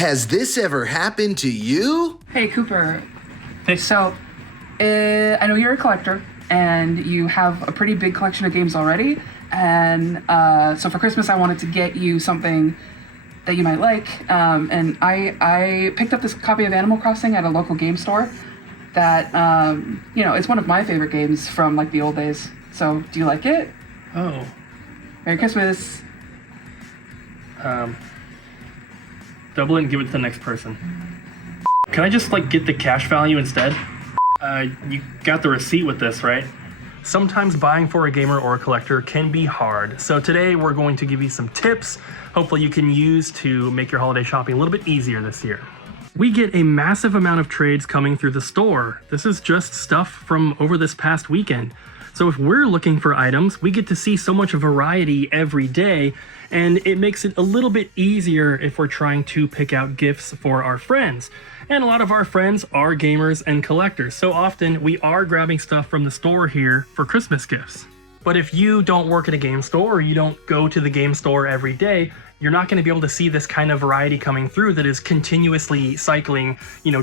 Has this ever happened to you? Hey, Cooper. So, I know you're a collector, and you have a pretty big collection of games already. And so for Christmas, I wanted to get you something that you might like. And I picked up this copy of Animal Crossing at a local game store that, it's one of my favorite games from, like, the old days. So, do you like it? Oh. Merry Christmas. Double it and give it to the next person. Can I just, like, get the cash value instead? You got the receipt with this, right? Sometimes buying for a gamer or a collector can be hard. So today we're going to give you some tips hopefully you can use to make your holiday shopping a little bit easier this year. We get a massive amount of trades coming through the store. This is just stuff from over this past weekend. So if we're looking for items, we get to see so much variety every day, and it makes it a little bit easier if we're trying to pick out gifts for our friends. And a lot of our friends are gamers and collectors, so often we are grabbing stuff from the store here for Christmas gifts. But if you don't work at a game store or you don't go to the game store every day, you're not going to be able to see this kind of variety coming through that is continuously cycling,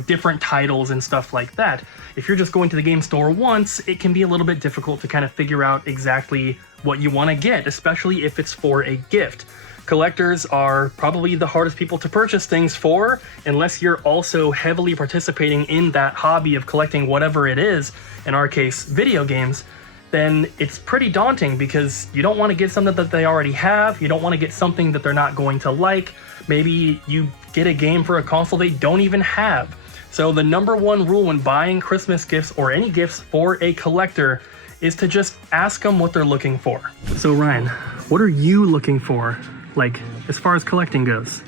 different titles and stuff like that. If you're just going to the game store once, it can be a little bit difficult to kind of figure out exactly what you want to get, especially if it's for a gift. Collectors are probably the hardest people to purchase things for, unless you're also heavily participating in that hobby of collecting whatever it is, in our case, video games. Then it's pretty daunting because you don't want to get something that they already have. You don't want to get something that they're not going to like. Maybe you get a game for a console they don't even have. So the number one rule when buying Christmas gifts or any gifts for a collector is to just ask them what they're looking for. So Ryan, what are you looking for, like, as far as collecting goes?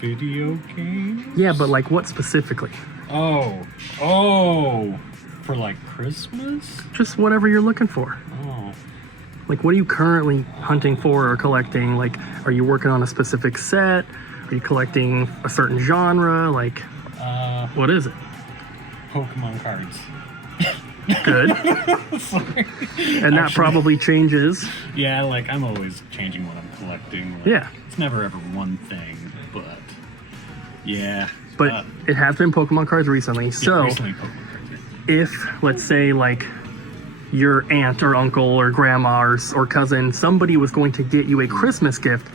Video games? Yeah, but like what specifically? For like Christmas? Just whatever you're looking for. Oh. Like, what are you currently hunting for or collecting? Like, are you working on a specific set? Are you collecting a certain genre? Like, what is it? Pokemon cards. Good. Sorry. And that probably changes. Yeah, like, I'm always changing what I'm collecting. Like, Yeah. It's never ever one thing, but yeah. But it has been Pokemon cards recently. So recently Pokemon cards, yeah. if, let's say, like, your aunt or uncle or grandma or cousin, somebody was going to get you a Christmas gift,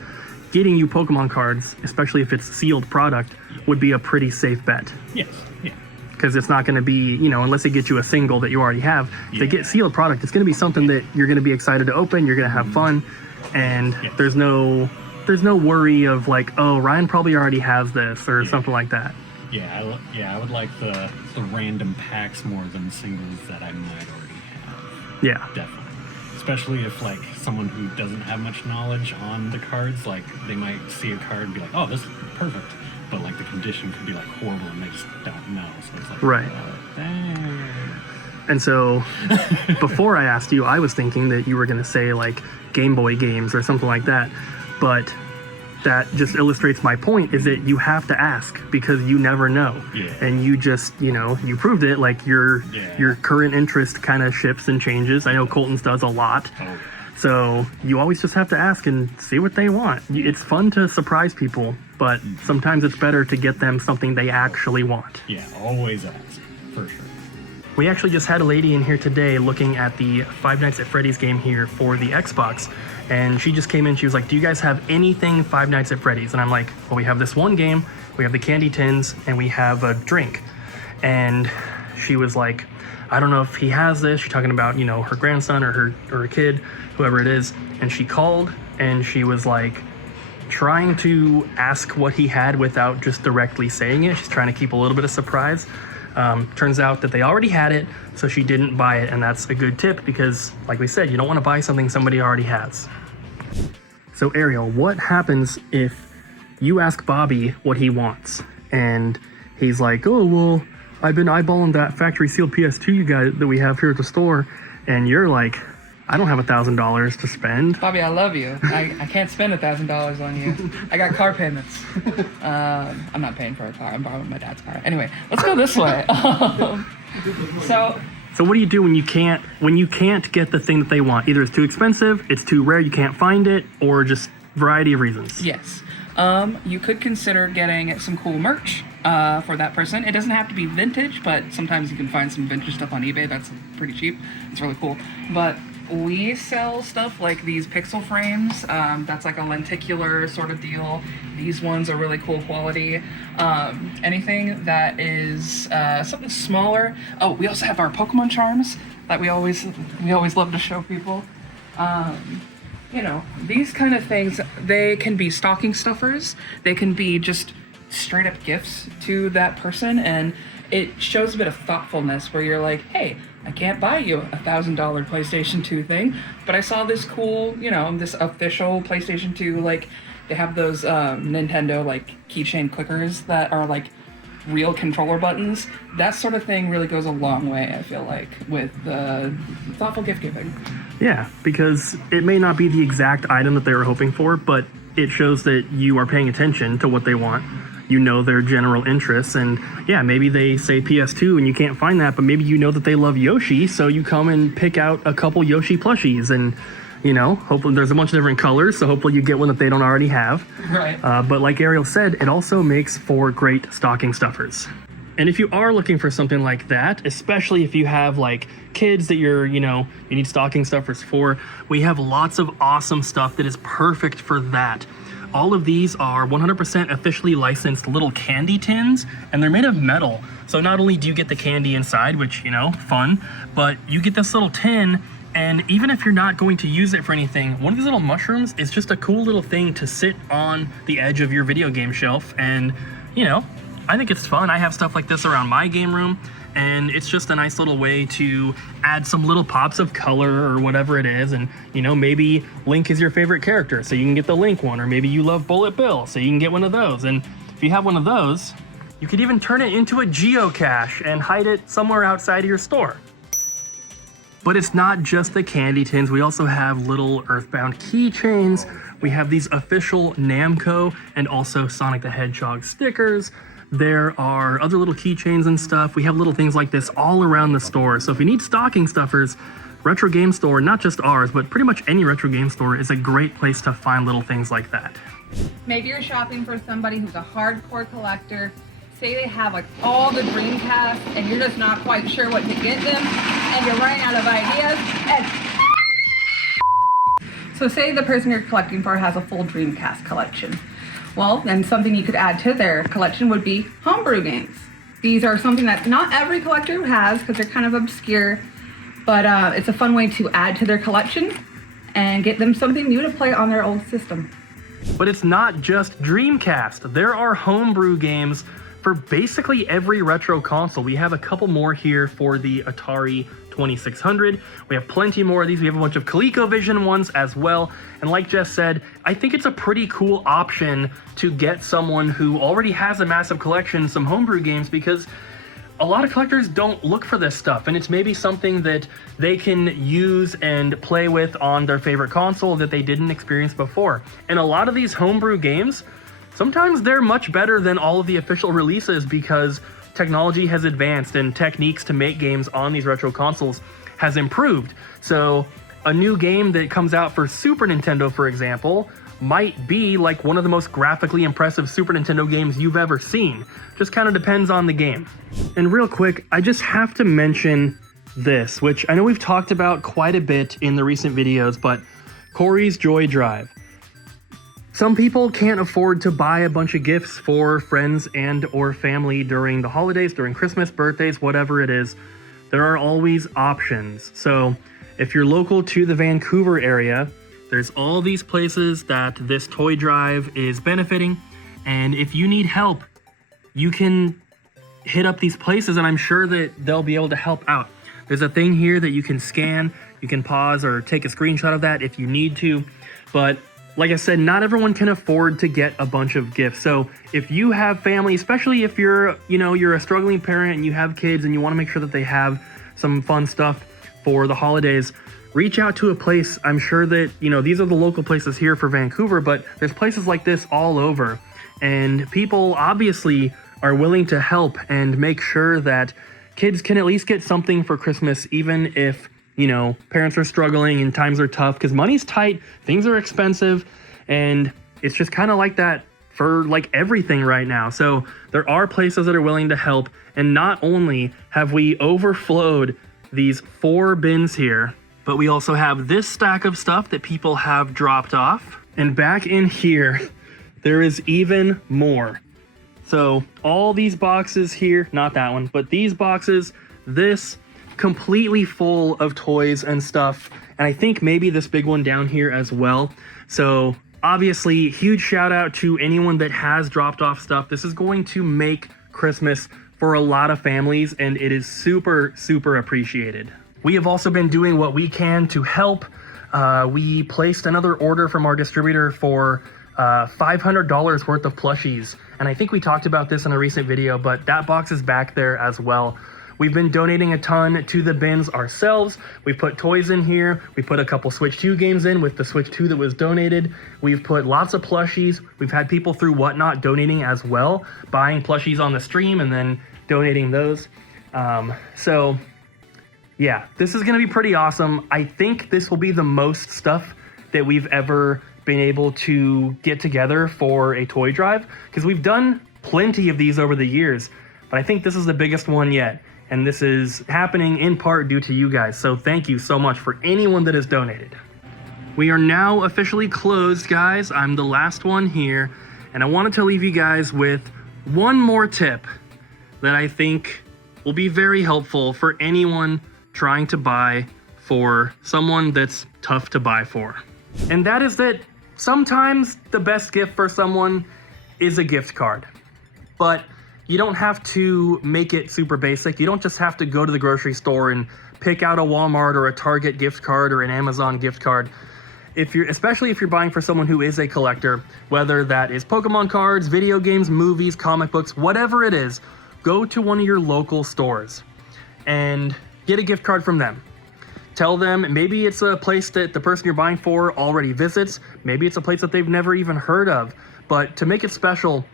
getting you Pokemon cards, especially if it's sealed product, would be a pretty safe bet. Yes, yeah. Because it's not going to be, unless they get you a single that you already have. If they get sealed product, it's going to be something that you're going to be excited to open, you're going to have fun, and there's no worry of like, oh, Ryan probably already has this or something like that. Yeah, I would like the random packs more than singles that I might already have. Yeah. Definitely. Especially if, like, someone who doesn't have much knowledge on the cards, like, they might see a card and be like, oh, this is perfect. But, like, the condition could be, like, horrible and they just don't know. So it's like, right. Dang. And so before I asked you, I was thinking that you were going to say, like, Game Boy games or something like that. But that just illustrates my point, is that you have to ask because you never know. Yeah. And you just, you proved it, like your current interest kind of shifts and changes. I know Colton's does a lot. Oh. So you always just have to ask and see what they want. It's fun to surprise people, but sometimes it's better to get them something they actually want. Yeah, always ask, for sure. We actually just had a lady in here today looking at the Five Nights at Freddy's game here for the Xbox. And she just came in, she was like, do you guys have anything Five Nights at Freddy's? And I'm like, well, we have this one game, we have the candy tins, and we have a drink. And she was like, I don't know if he has this. She's talking about, her grandson or her kid, whoever it is. And she called and she was like trying to ask what he had without just directly saying it. She's trying to keep a little bit of surprise. Turns out that they already had it, so she didn't buy it, and that's a good tip because, like we said, you don't want to buy something somebody already has. So Ariel, what happens if you ask Bobby what he wants, and he's like, oh, well, I've been eyeballing that factory sealed PS2 you got that we have here at the store, and you're like, I don't have $1,000 to spend. Bobby, I love you. I can't spend $1,000 on you. I got car payments. I'm not paying for a car. I'm borrowing my dad's car. Anyway, let's go this way. So what do you do when you can't get the thing that they want? Either it's too expensive, it's too rare, you can't find it, or just variety of reasons. Yes. You could consider getting some cool merch for that person. It doesn't have to be vintage, but sometimes you can find some vintage stuff on eBay that's pretty cheap. It's really cool. But we sell stuff like these pixel frames. That's like a lenticular sort of deal. These ones are really cool quality. Anything that is something smaller. Oh, we also have our Pokemon charms that we always love to show people. You know, these kind of things, they can be stocking stuffers. They can be just straight up gifts to that person, and it shows a bit of thoughtfulness where you're like, hey, I can't buy you a $1,000 PlayStation 2 thing, but I saw this cool, you know, this official PlayStation 2, like, they have those Nintendo, like, keychain clickers that are, like, real controller buttons. That sort of thing really goes a long way, I feel like, with thoughtful gift giving. Yeah, because it may not be the exact item that they were hoping for, but it shows that you are paying attention to what they want. You know their general interests, and yeah, maybe they say PS2 and you can't find that, but maybe you know that they love Yoshi, so you come and pick out a couple Yoshi plushies, and you know, hopefully there's a bunch of different colors, so hopefully you get one that they don't already have. Right. But like Ariel said, it also makes for great stocking stuffers. And if you are looking for something like that, especially if you have like kids that you need stocking stuffers for, we have lots of awesome stuff that is perfect for that. All of these are 100% officially licensed little candy tins, and they're made of metal. So not only do you get the candy inside, which, you know, fun, but you get this little tin, and even if you're not going to use it for anything, one of these little mushrooms is just a cool little thing to sit on the edge of your video game shelf, and, you know, I think it's fun. I have stuff like this around my game room, and it's just a nice little way to add some little pops of color or whatever it is. And, you know, maybe Link is your favorite character, so you can get the Link one, or maybe you love Bullet Bill, so you can get one of those. And if you have one of those, you could even turn it into a geocache and hide it somewhere outside of your store. But it's not just the candy tins. We also have little Earthbound keychains. We have these official Namco and also Sonic the Hedgehog stickers. There are other little keychains and stuff. We have little things like this all around the store. So if you need stocking stuffers, Retro Game Store, not just ours, but pretty much any retro game store, is a great place to find little things like that. Maybe you're shopping for somebody who's a hardcore collector. Say they have like all the Dreamcast and you're just not quite sure what to get them and you're running out of ideas. So say the person you're collecting for has a full Dreamcast collection. Well, then something you could add to their collection would be Homebrew Games. These are something that not every collector has because they're kind of obscure, but it's a fun way to add to their collection and get them something new to play on their old system. But it's not just Dreamcast. There are Homebrew Games for basically every retro console. We have a couple more here for the Atari 2600. We have plenty more of these. We have a bunch of ColecoVision ones as well. And like Jess said, I think it's a pretty cool option to get someone who already has a massive collection some homebrew games, because a lot of collectors don't look for this stuff, and it's maybe something that they can use and play with on their favorite console that they didn't experience before. And a lot of these homebrew games, sometimes they're much better than all of the official releases because technology has advanced and techniques to make games on these retro consoles has improved. So a new game that comes out for Super Nintendo, for example, might be like one of the most graphically impressive Super Nintendo games you've ever seen. Just kind of depends on the game. And real quick, I just have to mention this, which I know we've talked about quite a bit in the recent videos, but Corey's Joy Drive. Some people can't afford to buy a bunch of gifts for friends and or family during the holidays, during Christmas, birthdays, whatever it is. There are always options. So if you're local to the Vancouver area, there's all these places that this toy drive is benefiting. And if you need help, you can hit up these places and I'm sure that they'll be able to help out. There's a thing here that you can scan, you can pause or take a screenshot of that if you need to. But like I said, not everyone can afford to get a bunch of gifts. So if you have family, especially if you're a struggling parent and you have kids and you want to make sure that they have some fun stuff for the holidays, reach out to a place. I'm sure that, these are the local places here for Vancouver, but there's places like this all over. And people obviously are willing to help and make sure that kids can at least get something for Christmas, even if parents are struggling and times are tough because money's tight, things are expensive, And it's just kind of like that for like everything right now. So there are places that are willing to help. And not only have we overflowed these 4 bins here, but we also have this stack of stuff that people have dropped off. And back in here, there is even more. So all these boxes here, not that one, but these boxes, this completely full of toys and stuff. And I think maybe this big one down here as well. So obviously, huge shout out to anyone that has dropped off stuff. This is going to make Christmas for a lot of families, and it is super, super appreciated. We have also been doing what we can to help. We placed another order from our distributor for $500 worth of plushies. And I think we talked about this in a recent video, but that box is back there as well. We've been donating a ton to the bins ourselves. We put toys in here. We put a couple Switch 2 games in with the Switch 2 that was donated. We've put lots of plushies. We've had people through Whatnot donating as well, buying plushies on the stream and then donating those. So yeah, this is gonna be pretty awesome. I think this will be the most stuff that we've ever been able to get together for a toy drive, because we've done plenty of these over the years, but I think this is the biggest one yet. And this is happening in part due to you guys. So thank you so much for anyone that has donated. We are now officially closed, guys. I'm the last one here. And I wanted to leave you guys with one more tip that I think will be very helpful for anyone trying to buy for someone that's tough to buy for. And that is that sometimes the best gift for someone is a gift card. But you don't have to make it super basic. You don't just have to go to the grocery store and pick out a Walmart or a Target gift card or an Amazon gift card. Especially if you're buying for someone who is a collector, whether that is Pokemon cards, video games, movies, comic books, whatever it is, go to one of your local stores and get a gift card from them. Tell them, maybe it's a place that the person you're buying for already visits. Maybe it's a place that they've never even heard of. But to make it special,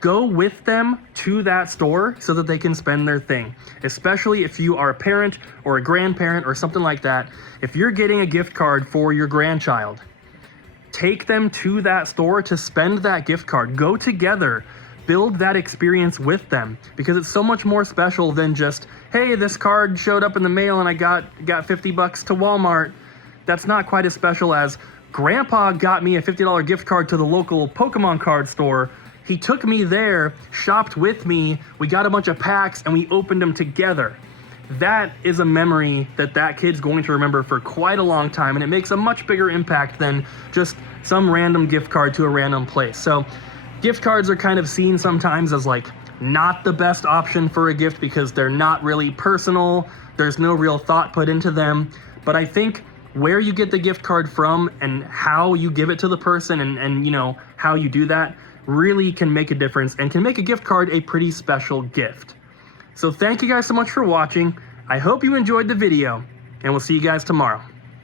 go with them to that store so that they can spend their thing. Especially if you are a parent or a grandparent or something like that. If you're getting a gift card for your grandchild, take them to that store to spend that gift card. Go together, build that experience with them, because it's so much more special than just, hey, this card showed up in the mail and I got $50 to Walmart. That's not quite as special as Grandpa got me a $50 gift card to the local Pokemon card store. He took me there, shopped with me, we got a bunch of packs, and we opened them together. That is a memory that kid's going to remember for quite a long time, and it makes a much bigger impact than just some random gift card to a random place. So gift cards are kind of seen sometimes as like not the best option for a gift because they're not really personal, there's no real thought put into them. But I think where you get the gift card from and how you give it to the person and you know, how you do that really can make a difference and can make a gift card a pretty special gift. So thank you guys so much for watching. I hope you enjoyed the video, and we'll see you guys tomorrow.